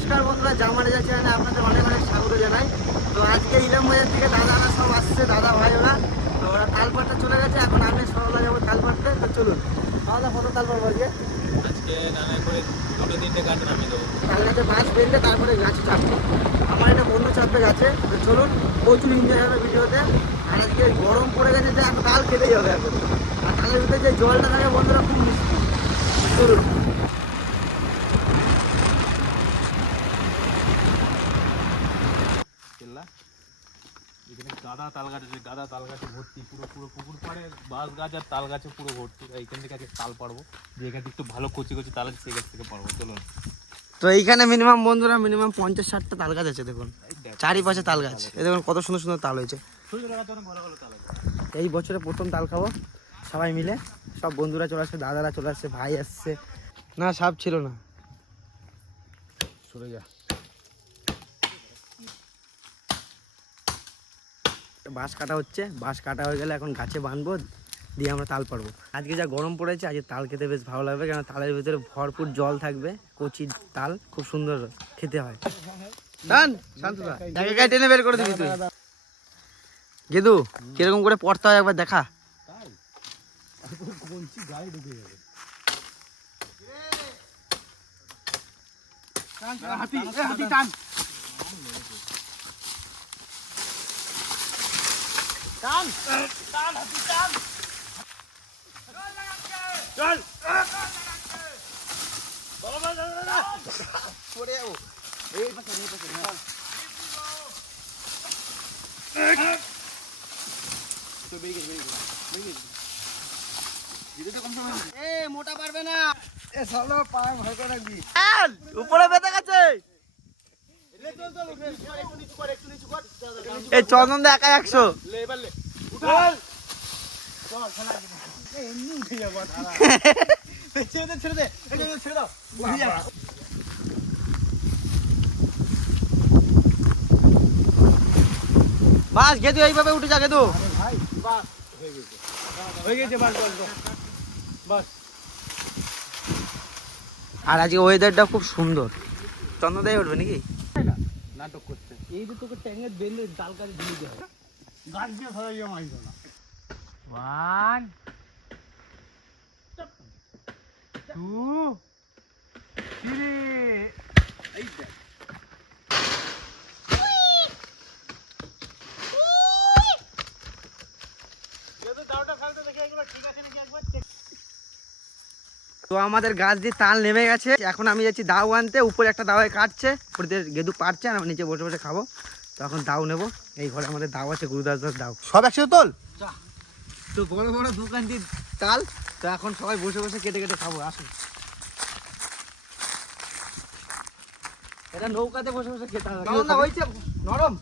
নমস্কার বন্ধুরা জামারে যাচ্ছে চ্যানেলে আপনাদের অনেক অনেক স্বাগত জানাই। তো আজকে ইলাম বাজার থেকে দাদারা সব আসছে দাদা ভাই ওরা। তো ওরা তালপাটটা চলে গেছে এখন আমি সরলা যাব তালপাটতে তো চলুন দাদা কত তালপাট বাজে আজকে নামে করে দুটো তিনটে গাছ নামিয়ে দেবো। বেঁধে তারপরে গাছে চাপবো। আমার একটা বন্ধু চাপবে গাছে তো চলুন প্রচুর এনজয় হবে ভিডিওতে। আর আজকে গরম পড়ে গেছে যে এখন তাল খেতেই হবে এখন। আর তালের ভিতরে যে জলটা থাকে বন্ধুরা খুব মিষ্টি। চলুন কেল্লা এখানে গাদা তাল গাছ আছে গাদা তাল গাছে ভর্তি পুরো পুরো পুকুর পাড়ে বাঁশ গাছ আর তাল গাছে পুরো ভর্তি। এখান থেকে আজকে তাল পারব যে এখান থেকে একটু ভালো কচি কচি তাল আছে সেই গাছ থেকে পারব চলুন। তো এইখানে মিনিমাম বন্ধুরা মিনিমাম পঞ্চাশ ষাটটা তাল গাছ আছে দেখুন। চারিপাশে তাল গাছ। এই দেখুন কত সুন্দর সুন্দর তাল হয়েছে। এই বছরে প্রথম তাল খাব সবাই মিলে। সব বন্ধুরা চলে আসছে দাদারা চলে আসছে ভাই আসছে। না সাপ ছিল না। সরে যা। বাঁশ কাটা হচ্ছে বাঁশ কাটা হয়ে গেলে এখন গাছে বাঁধবো দিয়ে আমরা তাল পারব আজকে যা গরম পড়েছে আজকে তাল খেতে বেশ ভালো লাগবে কেন তালের ভিতরে ভরপুর জল থাকবে কচি তাল খুব সুন্দর খেতে হয়। টান শান্তদা টেনে বের করে দিবি তুই। গেদু কীরকম করে পড়তে হয় একবার দেখা। তাই? কঞ্চি গায়ে ঢুকে যাবে হাতি টান টান পড়ে যাব। এই পাশে এই পাশে হ্যাঁ। তো বেরিয়ে গেছে, বেরিয়ে গেছে, মোটা পারবে না। এ সবলো পায়ে ভয় করে রাখবি। উপরে বেঁধে এই চন্দন দা একা একশো। এইভাবে উঠে যা, গেদু। আর আজকে ওয়েদারটা খুব সুন্দর। চন্দ্রদাই উঠবে নাকি? নাটক করছে এই যে তোকে ট্যাঙের বেঁধে ডাল কাজে দিয়ে দেওয়া গাছ দিয়ে ধরা গিয়ে মাছ না ওয়ান। টু। থ্রি। এই দেখ। তো আমাদের গাছ দিয়ে তাল নেমে গেছে। এখন আমি যাচ্ছি দাও আনতে উপরে একটা দাওয়ে কাটছে। ওদের গেদু পারছে আর নিচে বসে বসে খাব। তো এখন দাও নেব। এই ঘরে আমাদের দাও আছে গুরুদাস দাস দাও সব একসাথে তোল? তো বড় বড় দোকান দিয়ে তাল তো এখন সবাই বসে বসে কেটে কেটে খাব আসুন। এটা নৌকাতে বসে বসে খেতে হবে না হয়েছে নরম।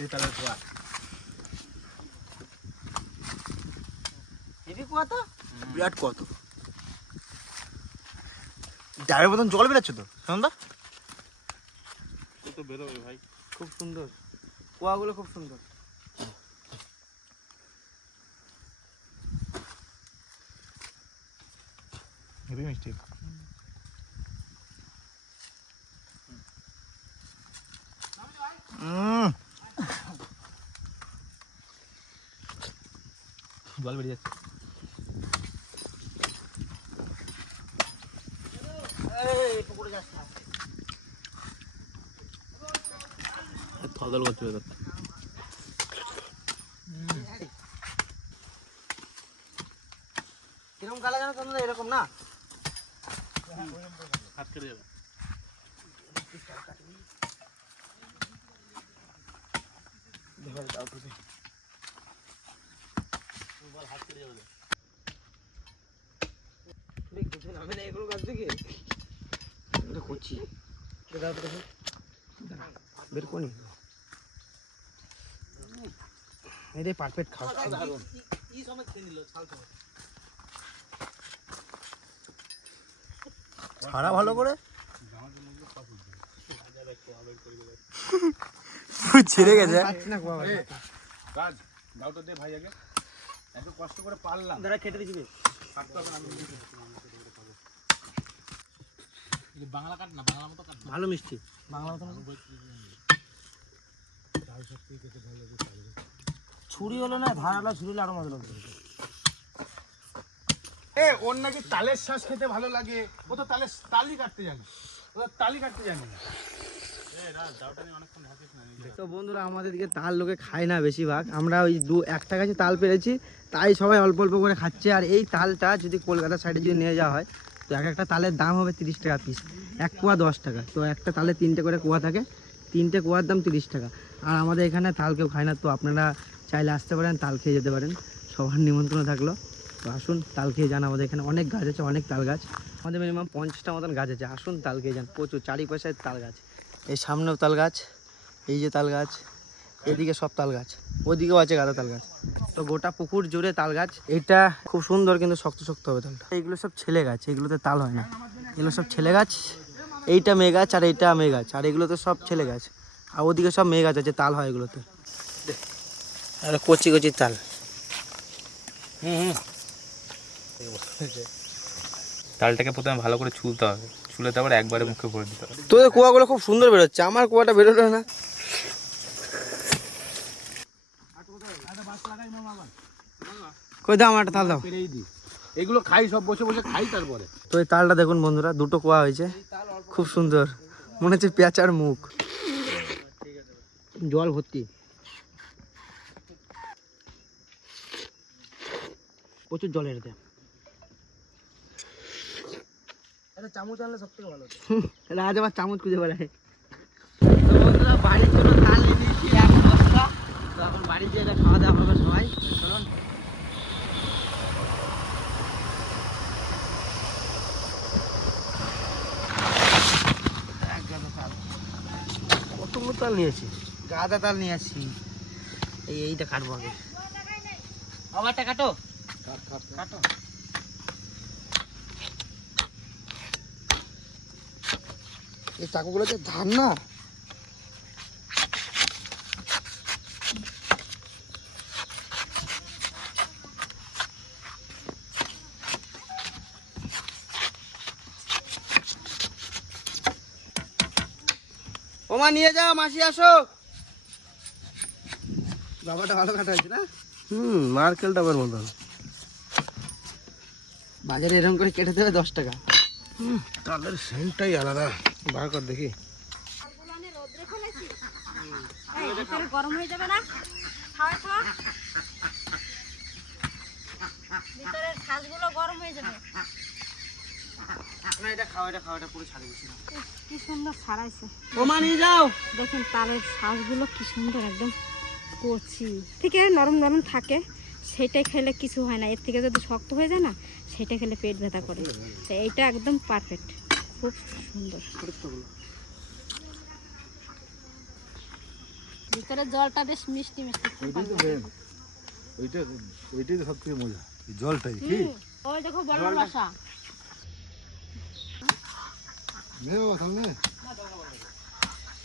এই তালের কুয়া তো? বিরাট কত। ডাবের মতন জল বেরোচ্ছে তো সন্ধ্যা তো। বেরোবে ভাই খুব সুন্দর। কুয়াগুলো খুব সুন্দর। হেভি মিষ্টি। জল বেরিয়ে যাচ্ছে। থদল করছে ব্যাপারটা কীরকম কালা জানো তোমরা এরকম না হাত কেটে যাবে আমি না এগুলো গাছ থেকে এটা করছি বের করি এটাই পারফেক্ট খাওয়া ছাড়া ভালো করে ছেড়ে গেছে না কুয়া গাছ। কাজ দাও তো দে ভাই আগে এত কষ্ট করে পারলাম দাঁড়া কেটে দিবি বাংলা কাট না বাংলা মতো কাট ভালো মিষ্টি। বাংলা মতো ছুরি হলো না ধারালা ছুরি হলে আরও মজা লাগবে। এ ওর নাকি তালের শ্বাস খেতে ভালো লাগে। ও তো তালের তালি কাটতে জানে। ও তো তালি কাটতে জানে। তো বন্ধুরা আমাদের দিকে তাল লোকে খায় না বেশিরভাগ। আমরা ওই দু একটা গাছে তাল পেরেছি তাই সবাই অল্প অল্প করে খাচ্ছে। আর এই তালটা যদি কলকাতা সাইডে যদি নিয়ে যাওয়া হয় তো এক একটা তালের দাম হবে তিরিশ টাকা পিস এক কুয়া দশ টাকা। তো একটা তালে তিনটে করে কুয়া থাকে। তিনটে কুয়ার দাম তিরিশ টাকা। আর আমাদের এখানে তাল কেউ খায় না, তো আপনারা চাইলে আসতে পারেন, তাল খেয়ে যেতে পারেন। সবার নিমন্ত্রণ থাকল। তো আসুন, তাল খেয়ে যান। আমাদের এখানে অনেক গাছ আছে, অনেক তাল গাছ। আমাদের মিনিমাম পঞ্চাশটা মতন গাছ আছে। আসুন, তাল খেয়ে যান। প্রচুর চারিপাশে তাল গাছ। এই সামনেও তাল গাছ, এই যে তাল গাছ। এদিকে সব তাল গাছ ওদিকেও আছে গাঁদা তাল গাছ তো গোটা পুকুর জুড়ে তাল গাছ এটা খুব সুন্দর কিন্তু শক্ত শক্ত হবে তালটা। এইগুলো সব ছেলে গাছ এগুলোতে তাল হয় না। এগুলো সব ছেলে গাছ এইটা মেয়ে গাছ আর এইটা মেয়ে গাছ আর এগুলো তো সব ছেলে গাছ। আর ওদিকে সব মেয়ে গাছ আছে তাল হয় এগুলোতে। আর কচি কচি তাল। তালটাকে প্রথমে ভালো করে ছুলতে হবে। ছুলে তারপর একবারে মুখে ভরে দিতে হবে। তোদের কুয়াগুলো খুব সুন্দর বেরোচ্ছে আমার কুয়াটা বেরোলো না। কই দাও আমার একটা তাল দাও। এগুলো খাই সব বসে বসে খাই তারপরে। তো এই তালটা দেখুন বন্ধুরা দুটো কুয়া হয়েছে। খুব সুন্দর। মনে হচ্ছে পেঁচার মুখ জল ভর্তি। প্রচুর জল এটাতে চামচ আনলে সব থেকে ভালো আজ আবার চামচ খুঁজে বেড়ায়। তো বন্ধুরা বাড়ির জন্য তাল নিয়ে নিয়েছি এক বস্তা তো এখন বাড়ি যেয়ে খাওয়া দাওয়া হবে সবাই চলুন। কত তাল নিয়েছি? গাঁদা তাল নিয়ে আসছি। এই এইটা কাটবো আগে। আমারটা কাটো। কাটো এই চাকুগুলো যে ধান না? ওমা নিয়ে যাও মাসি আসো। বাবাটা ভালো কাটা হয়েছে না? হুম নারকেলটা বের মতন বাজারে এরকম করে কেটে দেবে দশ টাকা। তালের সেন্টটাই আলাদা। বার কর দেখি। গরম হয়ে যাবে না খাওয়া খাওয়া ভিতরের খাসগুলো গরম হয়ে যাবে। না এটা খাও এটা খাও এটা পুরো ছাড়িয়ে দিচ্ছি কি সুন্দর ছাড়াইছে। ওমা নিয়ে যাও। দেখুন তালের শাঁসগুলো কি সুন্দর একদম কচি। ঠিক আছে নরম নরম থাকে। সেটাই খেলে কিছু হয় না। এর থেকে যদি শক্ত হয়ে যায় না সেটা খেলে পেট ব্যথা করে। এইটা একদম পারফেক্ট খুব সুন্দর। ভিতরে জলটা বেশ মিষ্টি মিষ্টি খুব ভালো লাগে। ওইটা ওইটাই সব থেকে মজা। জলটাই কি? ওই দেখো বড় সামনে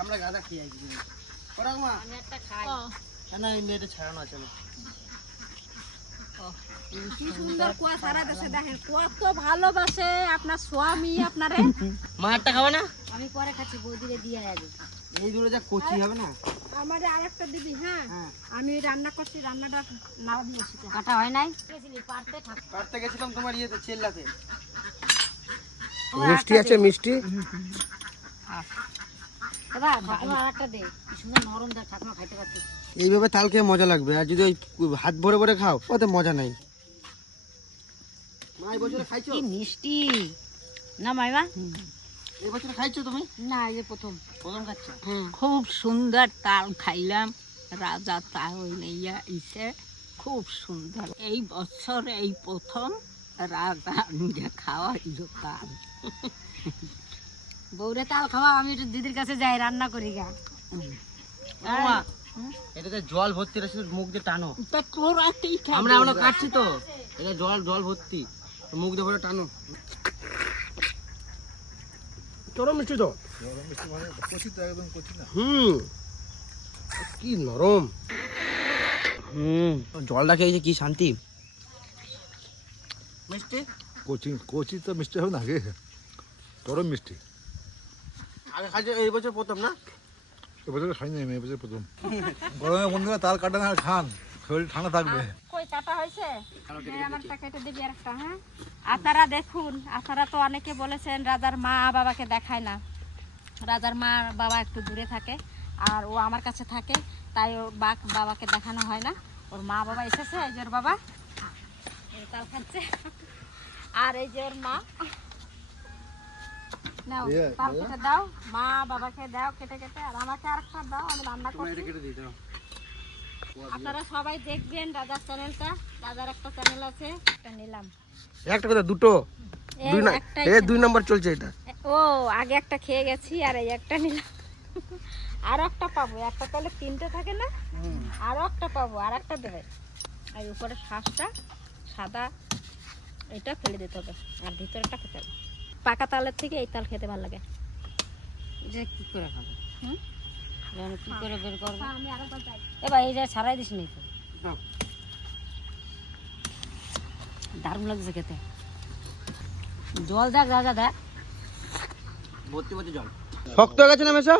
আমরা গাঁদা খেয়ে আছি আমি একটা খাই। না এই ছাড়ানো আছে কি সুন্দর কুয়া সারা দেশে দেখেন কত ভালোবাসে আপনার স্বামী আপনারে। মা খাবে না? আমি পরে খাচ্ছি বৌদিরে দিয়ে আগে এই দূরে যা কচি হবে না? আমারে আরেকটা দিবি হ্যাঁ? হ্যাঁ। আমি রান্না করছি রান্নাটা নাও দিয়েছি কাটা হয় নাই? পারতে থাক। গেছিলাম তোমার ইয়েতে চেল্লাতে। মিষ্টি আছে মিষ্টি। এইভাবে তাল খেয়ে মজা লাগবে আর যদি ওই হাত ভরে ভরে খাও ওতে মজা নাই। এই বছরে খাইছো? মিষ্টি। না মাইমা। এই খাইছো তুমি? না এই প্রথম। প্রথম খাচ্ছ? খুব সুন্দর তাল খাইলাম। রাজা তাল নিয়ে এসে খুব সুন্দর। এই বছর এই প্রথম রাজা নিজে খাওয়াইল তাল। বৌরে তাল খাওয়া আমি একটু দিদির কাছে যাই রান্না করি গা। এটাতে জল ভর্তি শুধু মুখ দিয়ে টানো। আমরা আমরা কাটছি তো। এটা জল জল ভর্তি। মুখ দিয়ে ভরে টানো। চরম মিষ্টি তো। হুম। কি নরম। হুম। জলটা খেয়েছে কি শান্তি। মিষ্টি? কোচিং কোচি তো মিষ্টি হবে না আগে। চরম মিষ্টি। আগে খাইছে এই বছর প্রথম না? এবছর খাইনি আমি এবছর প্রথম। গরমে বন্ধুরা তাল কাটান আর খান। শরীর ঠান্ডা থাকবে। কই কাটা হয়েছে? হ্যাঁ, আমারটা কেটে দিবি আর একটা হ্যাঁ? আপনারা দেখুন আপনারা তো অনেকে বলেছেন রাজার মা বাবাকে দেখায় না। রাজার মা বাবা একটু দূরে থাকে আর ও আমার কাছে থাকে তাই ওর বাক বাবাকে দেখানো হয় না। ওর মা বাবা এসেছে এই যে ওর বাবা। এই তাল খাচ্ছে। আর এই যে ওর মা। নাও তাল দাও। মা বাবাকে দাও কেটে কেটে আর আমাকে আরেকটা দাও আমি রান্না করছি। কেটে দিতে আপনারা সবাই দেখবেন রাজার চ্যানেলটা। রাজার একটা চ্যানেল আছে এটা নিলাম। একটা কথা দুটো। এই দুই না একটাই এ দুই নাম্বার চলছে এটা। ও আগে একটা খেয়ে গেছি আর এই একটা নিলাম। আর একটা পাবো একটা তাহলে তিনটে থাকে না? আরও একটা পাবো আর একটা দেবে। আর উপরে শ্বাসটা সাদা এটা ফেলে দিতে হবে। আর ভিতরেটা খেতে হবে। পাকা তালের থেকে এই তাল খেতে ভালো লাগে। যে কি করে খাব হুম? কি করে বের করব? আমি আরেকবার যাই। এবার এই যে ছাড়াই দিস নি তো। দারুণ লাগছে খেতে। জল দেখ রাজা দেখ। ভর্তি ভর্তি জল। শক্ত হয়ে গেছে না মেশো?